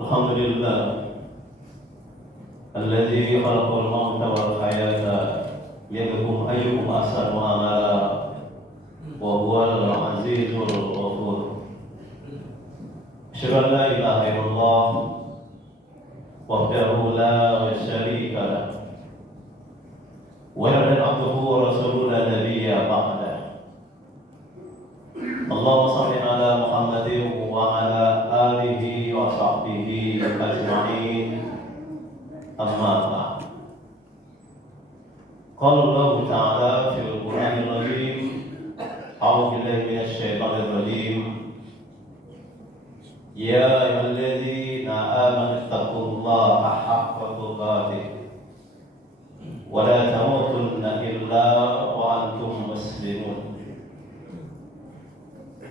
Alhamdulillah alladzi khalaqal mauta wal hayata liyabluwakum ayyukum ahsanu amala wa huwal azizul ghafur. Asyhadu an la ilaha illallah wahdahu la syarika lah wa asyhadu anna abdahu wa rasuluhu la nabiyya ba'da. Allahumma shalli ala Muhammadin wa ala alihi wa sahbihi ajma'in. Amma ba'd. Qala Allah Ta'ala fil Qur'anil Karim, a'udzu billahi minasy syaithanir rajim. Ya ayyuhalladzina amanu taqullaha haqqa tuqatih wa la tamutunna illa wa antum muslimun.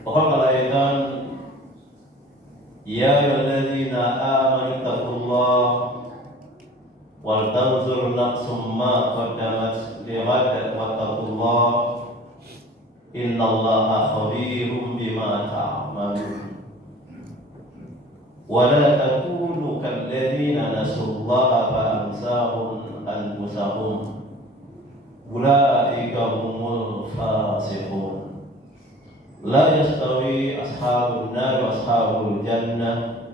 وقال أيضا يا أيها الذين آمنوا اتقوا الله ولتنظر نفس ما قدمت لغد واتقوا الله إن الله خبير بما تعملون ولا تكونوا كالذين نسوا الله فأنساهم أنفسهم أولئك هم الفاسقون. La yastawi ashabun nar wa ashabul jannah,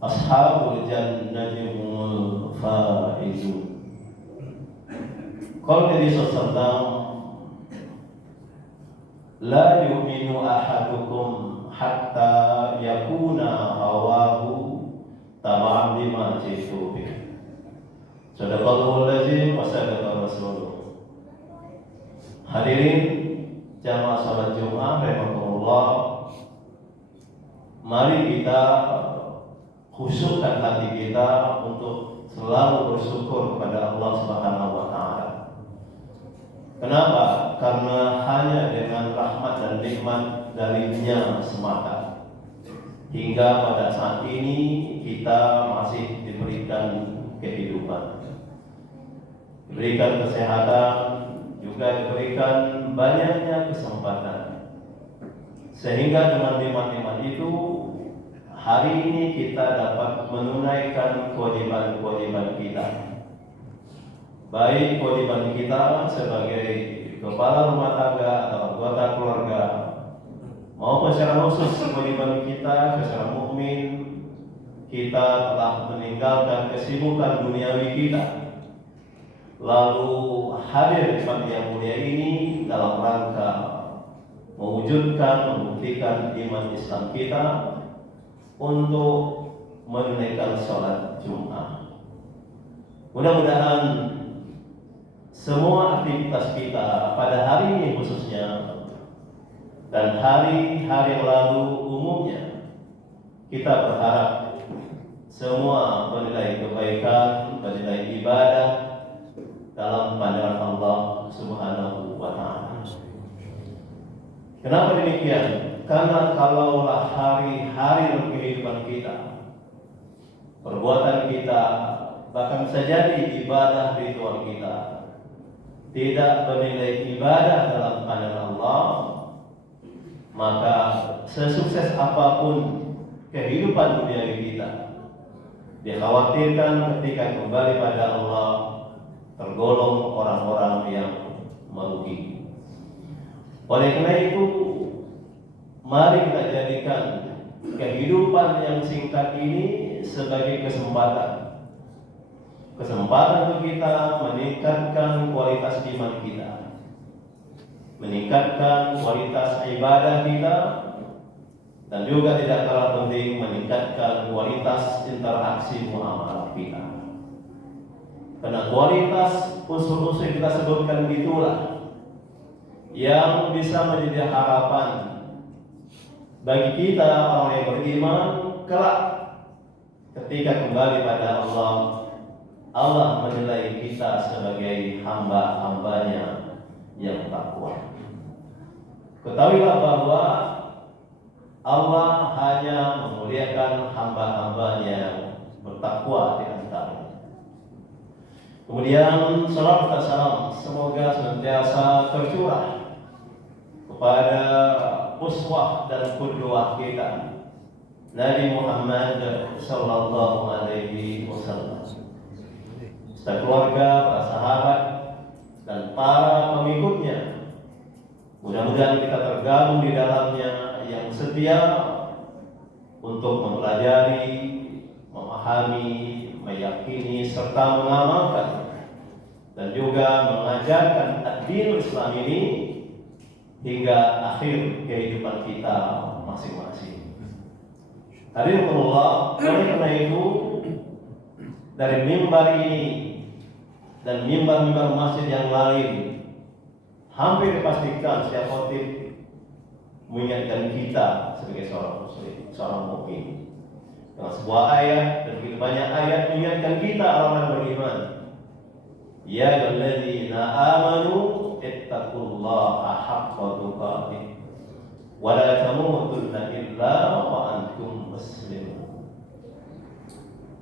ashabul jannati humul faizun. Qala Nabi sallallahu la yu'minu ahadukum hatta yakuna hawahu tab'an lima jitu bih. Sadaqallahul lazim wa sadaqa rasuluh. Hadirin jamaah salat Jumat rahimakumullah, mari kita khusyukkan hati kita untuk selalu bersyukur kepada Allah Subhanahu wa taala. Kenapa? Karena hanya dengan rahmat dan nikmat darinya semata hingga pada saat ini kita masih diberikan kehidupan, diberikan kesehatan, juga diberikan banyaknya kesempatan, sehingga dengan nikmat-nikmat itu hari ini kita dapat menunaikan kewajiban-kewajiban kita, baik kewajiban kita sebagai kepala rumah tangga atau anggota keluarga, maupun secara khusus kewajiban kita secara mukmin. Kita telah meninggalkan kesibukan duniawi kita, lalu hadir di tempat yang mulia ini dalam rangka mewujudkan, membuktikan iman Islam kita untuk menunaikan sholat Jumat. Mudah-mudahan semua aktivitas kita pada hari ini khususnya dan hari-hari yang lalu umumnya, kita berharap semua bernilai kebaikan, bernilai ibadah dalam pandangan Allah Subhanahu wa taala. Kenapa demikian? Karena kalaulah hari-hari dalam kehidupan kita, perbuatan kita, bahkan bisa jadi ibadah ritual kita tidak bernilai ibadah dalam pandangan Allah, maka sesukses apapun kehidupan duniawi kita, dikhawatirkan ketika kembali pada Allah tergolong orang-orang yang merugi. Oleh karena itu, mari kita jadikan kehidupan yang singkat ini sebagai kesempatan untuk kita meningkatkan kualitas iman kita, meningkatkan kualitas ibadah kita, dan juga tidak kalah penting meningkatkan kualitas interaksi muamalah kita. Karena kualitas unsur-unsur yang kita sebutkan itulah yang bisa menjadi harapan bagi kita orang yang beriman kelak ketika kembali pada Allah. Allah menilai kita sebagai hamba-hambanya yang takwa. Ketahuilah bahwa Allah hanya memuliakan hamba-hambanya yang bertakwa di antaranya. Kemudian salawat dan salam semoga senantiasa tercurah kepada uswah dan qudwah kita, Nabi Muhammad sallallahu alaihi wasallam, serta keluarga, para sahabat, dan para pengikutnya. Mudah-mudahan kita tergabung di dalamnya yang setia untuk mempelajari, memahami, meyakini, serta mengamalkan dan juga mengajarkan ad-din Islam ini hingga akhir kehidupan kita masing-masing. Hadirin Allah, oleh karena itu dari mimbar ini dan mimbar-mimbar masjid yang lain hampir dipastikan setiap khotib mengingatkan kita sebagai seorang muslim, seorang mukmin dengan sebuah ayat dan begitu banyak ayat mengingatkan kita orang-orang beriman. Ya ayyuhalladzina amanu ittaqullaha haqqa tuqatih wa la tamutunna illa wa antum muslimun.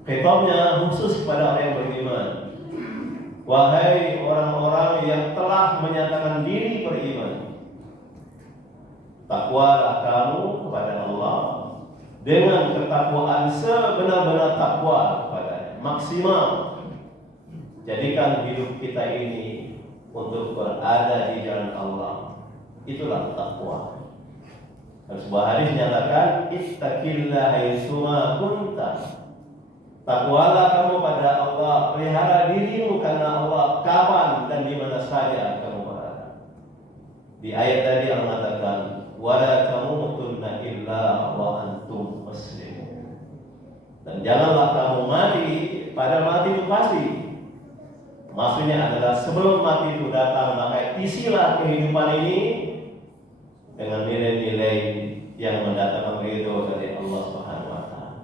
Khitabnya khusus kepada orang yang beriman. Wahai orang-orang yang telah menyatakan diri beriman, takwalah kamu kepada Allah dengan ketakwaan sebenar-benar takwa kepada maksimal. Jadikan hidup kita ini untuk berada di jalan Allah. Itulah takwa. Dan sebuah hadis menyatakan ittaqillaha haitsuma kunta. Takwalah kamu pada Allah, pelihara dirimu karena Allah kapan dan di mana saja kamu berada. Di ayat tadi Allah mengatakan wala tamutunna illa wa antum muslimun. Dan janganlah kamu mati, padahal mati itu pasti. Maksudnya adalah sebelum mati itu datang, maka isilah kehidupan ini dengan nilai-nilai yang mendatangkan ridho dari Allah Subhanahu wa taala.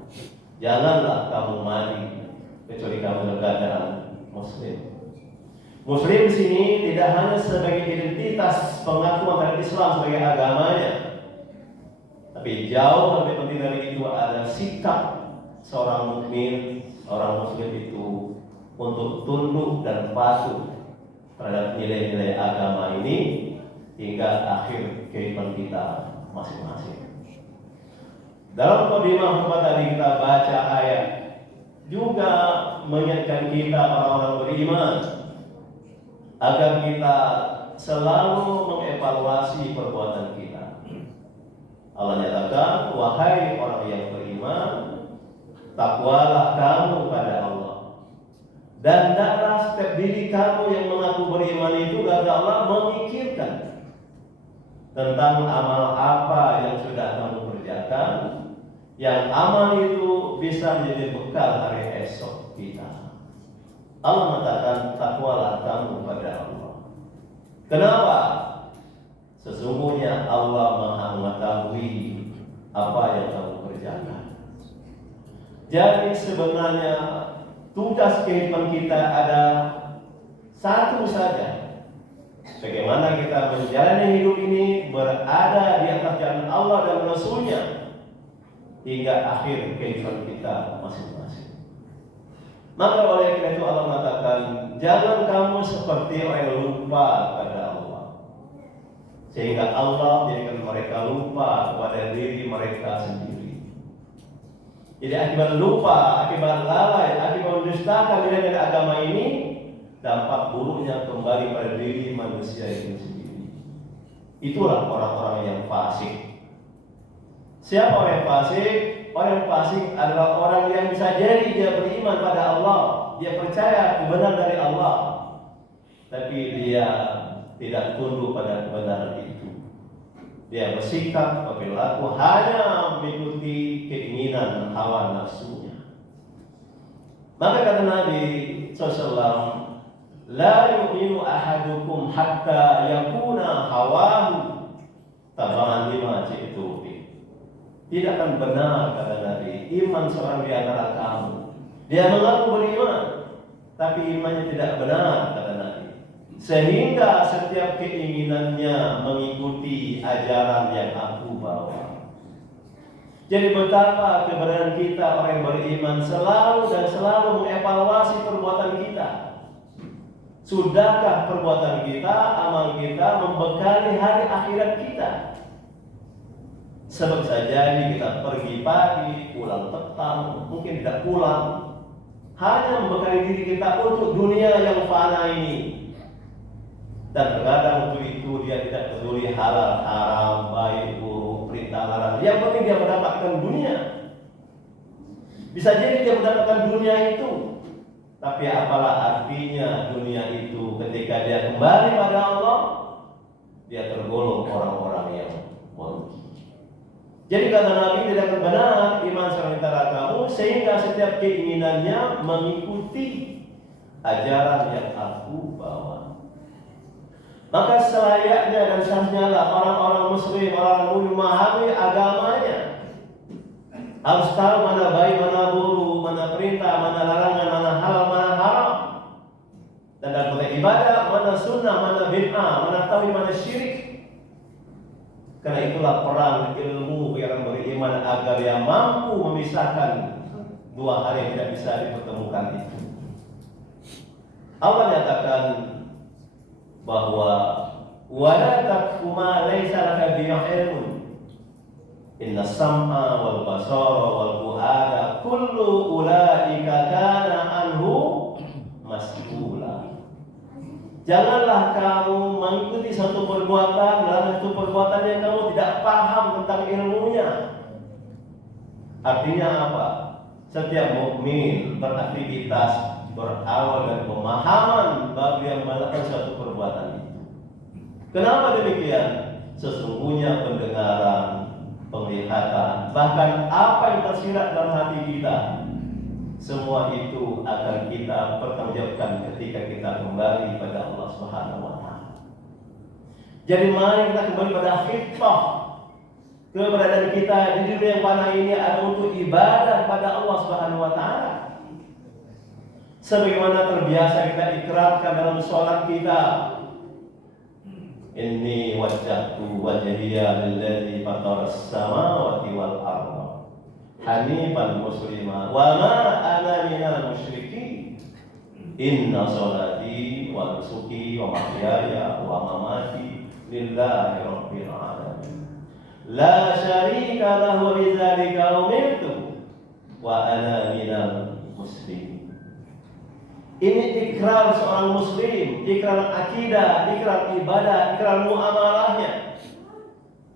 Janganlah kamu mati kecuali kamu dalam keadaan muslim. Muslim di sini tidak hanya sebagai identitas pengakuan terhadap Islam sebagai agamanya, tapi jauh lebih penting dari itu adalah sikap seorang mukmin, seorang muslim itu untuk tunduk dan patuh terhadap nilai-nilai agama ini hingga akhir kehidupan kita masing-masing. Dalam mukadimah khutbah tadi kita baca ayat juga mengingatkan kita orang-orang beriman agar kita selalu mengevaluasi perbuatan kita. Allah nyatakan, wahai orang yang beriman, takwalah kamu pada Allah. Dan hendaklah setiap diri kamu yang mengaku beriman itu agar Allah memikirkan tentang amal apa yang sudah kamu kerjakan, yang amal itu bisa menjadi bekal hari esok kita. Allah mengatakan takwalah kamu pada Allah. Kenapa? Sesungguhnya Allah Maha mengetahui apa yang kamu kerjakan. Jadi sebenarnya tugas kehidupan kita ada satu saja. Bagaimana kita menjalani hidup ini berada di atas jalan Allah dan Rasul-Nya hingga akhir kehidupan kita masing-masing. Maka oleh karena itu Allah mengatakan, jangan kamu seperti orang yang lupa pada Allah, sehingga Allah jadikan mereka lupa kepada diri mereka sendiri. Jadi akibat lupa, akibat lalai, akibat mendustakan nilai-nilai agama ini, dampak buruknya kembali pada diri manusia itu sendiri. Itulah orang-orang yang fasik. Siapa orang yang fasik? Orang yang fasik adalah orang yang bisa jadi dia beriman pada Allah, dia percaya kebenaran dari Allah, tapi dia tidak tunduk pada kebenaran itu. Dia bersikap, berperilaku hanya mengikuti keinginan hawa nafsunya. Maka kata Nabi SAW, la yu'minu ahadukum hatta yakuna hawahu tabahan lima ji'tu bih. Tidak akan benar, kata Nabi, iman seorang di antara kamu. Dia mengaku beriman, tapi imannya tidak benar, kata Nabi. Sehingga setiap keinginannya mengikuti ajaran yang aku bawa. Jadi betapa kebenaran kita orang yang beriman selalu dan selalu mengevaluasi perbuatan kita. Sudahkah perbuatan kita, amal kita membekali hari akhirat kita? Sebab saja kita pergi pagi, pulang petang, mungkin tidak pulang, hanya membekali diri kita untuk dunia yang fana ini. Dan terkadang untuk itu dia tidak peduli halal, haram, baik, buruk, perintah, larang. Yang penting dia mendapatkan dunia. Bisa jadi dia mendapatkan dunia itu, tapi apalah artinya dunia itu ketika dia kembali pada Allah, dia tergolong orang-orang yang merugi. Jadi kata Nabi, tidak akan benar iman seorang antara kamu sehingga setiap keinginannya mengikuti ajaran yang aku bawa. Maka selayaknya dan seharusnya orang-orang muslim, orang mukmin memahami agamanya. Harus tahu mana baik, mana buruk, mana perintah, mana larangan, mana halal, mana haram. Dan dalam ibadah, mana sunnah, mana bid'ah, mana tauhid, mana syirik. Karena itulah perang ilmu yang beriman agar dia mampu memisahkan dua hal yang tidak bisa dipertemukan itu. Allah nyatakan bahwa wala taqfu ma laysa laka bihi ilmun. Inna sam'a wal basara wal fu'ada kullu ulaika kana anhu mas'ula. Janganlah kamu mengikuti satu perbuatan dalam satu perbuatan yang kamu tidak paham tentang ilmunya. Artinya apa? Setiap mukmin beraktivitas berawal dari pemahaman bagi yang melakukan suatu perbuatan itu. Kenapa demikian? Sesungguhnya pendengaran, penglihatan, bahkan apa yang tersirat dalam hati kita, semua itu akan kita pertanggungjawabkan ketika kita kembali pada Allah Subhanahu wa taala. Jadi mari kita kembali pada fitrah. Keberadaan kita di dunia yang fana ini adalah untuk ibadah pada Allah Subhanahu wa taala. Sebagaimana terbiasa kita ikrarkan dalam sholat kita, inni wajjahtu wajhiya lilladzi fataras samawati wal arda hanifan muslima wa ma ana minal musyrikin. Inna sholati wa nusuki wa mahyaya wa mamati lillahi rabbil alamin la syarika lahu wa bidzalika umirtu wa ana minal muslimin. Ini ikrar seorang muslim, ikrar akidah, ikrar ibadah, ikrar muamalahnya.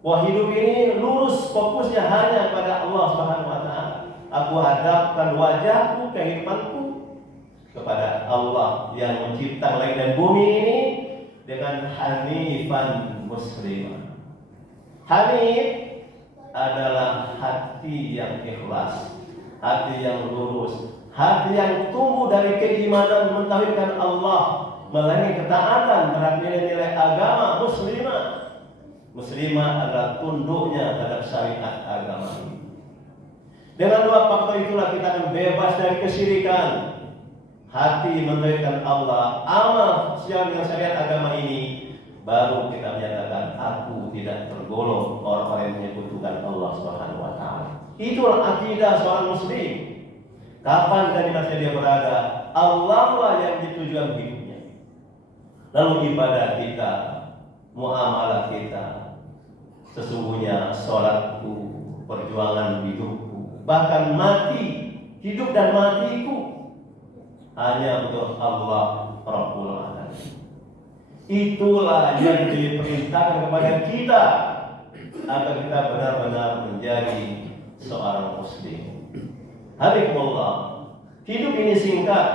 Wah, hidup ini lurus fokusnya hanya pada Allah Subhanahu wa taala. Aku hadapkan wajahku, kehidupanku kepada Allah yang mencipta langit dan bumi ini dengan hanifan muslimah. Hanif adalah hati yang ikhlas, hati yang lurus, hati yang tumbuh dari keimanan mentauhidkan Allah, melalui ketaatan terhadap nilai-nilai agama muslimah. Muslimah adalah tunduknya terhadap syariat agama ini. Dengan dua faktor itulah kita akan bebas dari kesyirikan. Hati mentauhidkan Allah, amal siang dengan syariat agama ini, baru kita menyatakan aku tidak tergolong orang-orang yang menyekutukan Allah Subhanahu wa taala. Itulah akidah seorang muslim. Kapan dan di mana dia berada, Allah lah yang ditujuan hidupnya. Lalu ibadah kita, muamalah kita, sesungguhnya sholatku, perjuangan hidupku, bahkan mati, hidup dan matiku hanya untuk Allah Rabbul Alamin. Itulah yang diperintahkan kepada kita agar kita benar-benar menjadi seorang muslim. Hadikumullah, hidup ini singkat,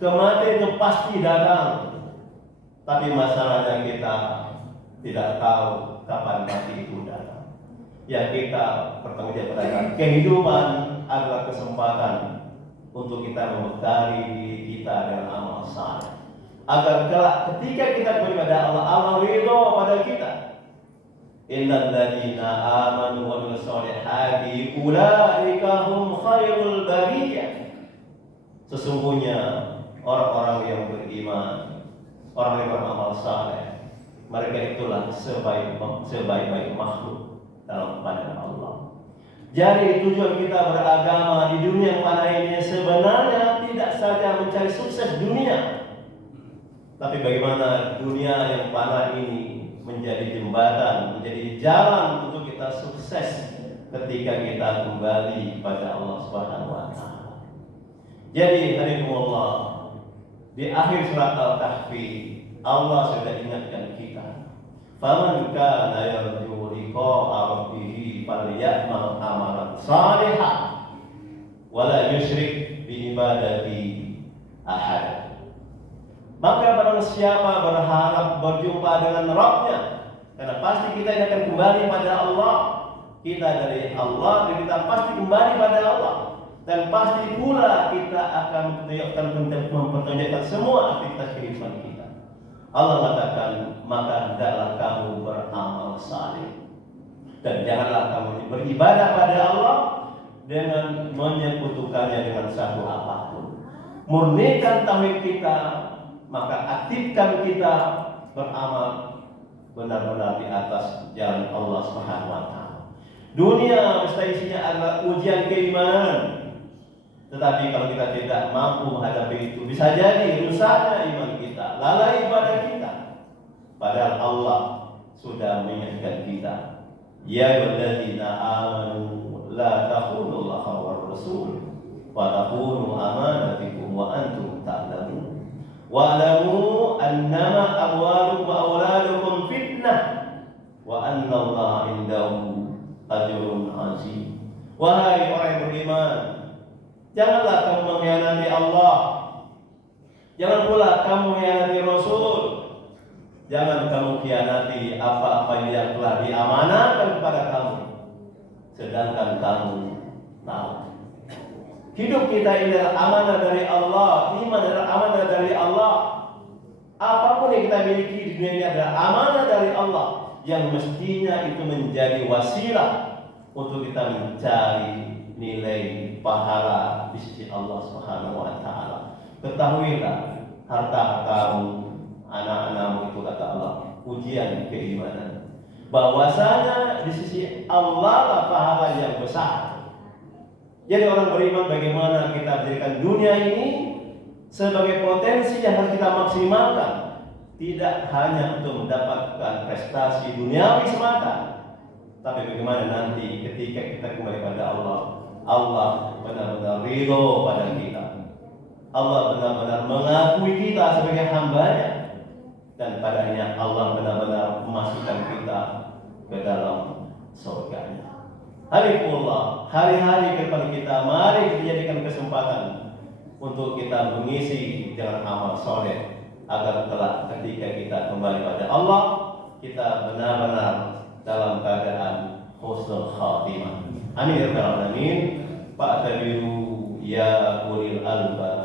kematian itu pasti datang. Tapi masalahnya kita tidak tahu kapan mati itu datang. Ya, kita bertanggungjawab. Kehidupan adalah kesempatan untuk kita membekali diri kita dengan amal saleh, agar kelak ketika kita beribadah Allah, Allah ridho pada kita. Innal ladzina amanu wa amilus solihati ulaika hum khairul bariyah. Sesungguhnya orang-orang yang beriman, orang yang beramal saleh, mereka itulah sebaik-baik makhluk dalam pandangan Allah. Jadi tujuan kita beragama di dunia yang fana ini sebenarnya tidak saja mencari sukses dunia, tapi bagaimana dunia yang fana ini menjadi jembatan, menjadi jalan untuk kita kita sukses ketika kita kembali pada Allah Subhanahu wa taala. Jadi hadikumullah, di akhir surat Al-Kahfi Allah sudah ingatkan kita, faman kana yarju liqa'a rabbih falyamal amalan shalihan wala yusyrik bi ibadati ahad. Maka barang siapa berharap berjumpa dengan Rabb-Nya, karena pasti kita akan kembali pada Allah, kita dari Allah dan kita pasti kembali pada Allah, dan pasti pula kita akan mempertunjukkan semua aktivitas kehidupan kita. Allah mengatakan, maka hendaklah kamu beramal saleh dan janganlah kamu beribadah pada Allah dengan menyekutukannya dengan satu apapun. Murnikan tauhid kita, maka aktifkan kita beramal benar-benar di atas jalan Allah Subhanahu wa taala. Dunia mesti isinya adalah ujian keimanan. Tetapi kalau kita tidak mampu menghadapi itu, bisa jadi rusaknya iman kita, lalai ibadah kita. Padahal Allah sudah mengingatkan kita, ya ayyuhalladzina amanu la takhunu Allaha war rasul wa takhunu amanatikum wa antum ta'lamun. Wa'lamu annama amwalukum wa auladukum fitnah wa anna Allah indahu ajrun azim. Wahai orang yang beriman, janganlah kamu mengkhianati Allah, jangan pula kamu mengkhianati Rasul, jangan kamu khianati apa-apa yang telah diamanahkan kepada kamu, sedangkan kamu tahu hidup kita ini adalah amanah dari Allah, iman adalah amanah dari Allah. Apapun yang kita miliki di dunia ini adalah amanah dari Allah, yang mestinya itu menjadi wasilah untuk kita mencari nilai pahala di sisi Allah Subhanahu wa taala. Ketahuilah, harta-hartamu, anak-anakmu itu kata Allah, ujian keimanan. Bahwasanya di sisi Allah lah pahala yang besar. Jadi orang beriman, bagaimana kita menjadikan dunia ini sebagai potensi yang harus kita maksimalkan, tidak hanya untuk mendapatkan prestasi duniawi semata, tapi bagaimana nanti ketika kita kembali pada Allah, Allah benar-benar ridho pada kita, Allah benar-benar mengakui kita sebagai hamba-Nya, dan padanya Allah benar-benar memasukkan kita ke dalam surga-Nya. Hadikumullah, hari-hari ke depan kita, mari kita jadikan kesempatan untuk kita mengisi dengan amal soleh, agar kelak ketika kita kembali pada Allah, kita benar-benar dalam keadaan husnul khatimah. Amin ya rabbal alamin. Fa'tabiru ya ulil albab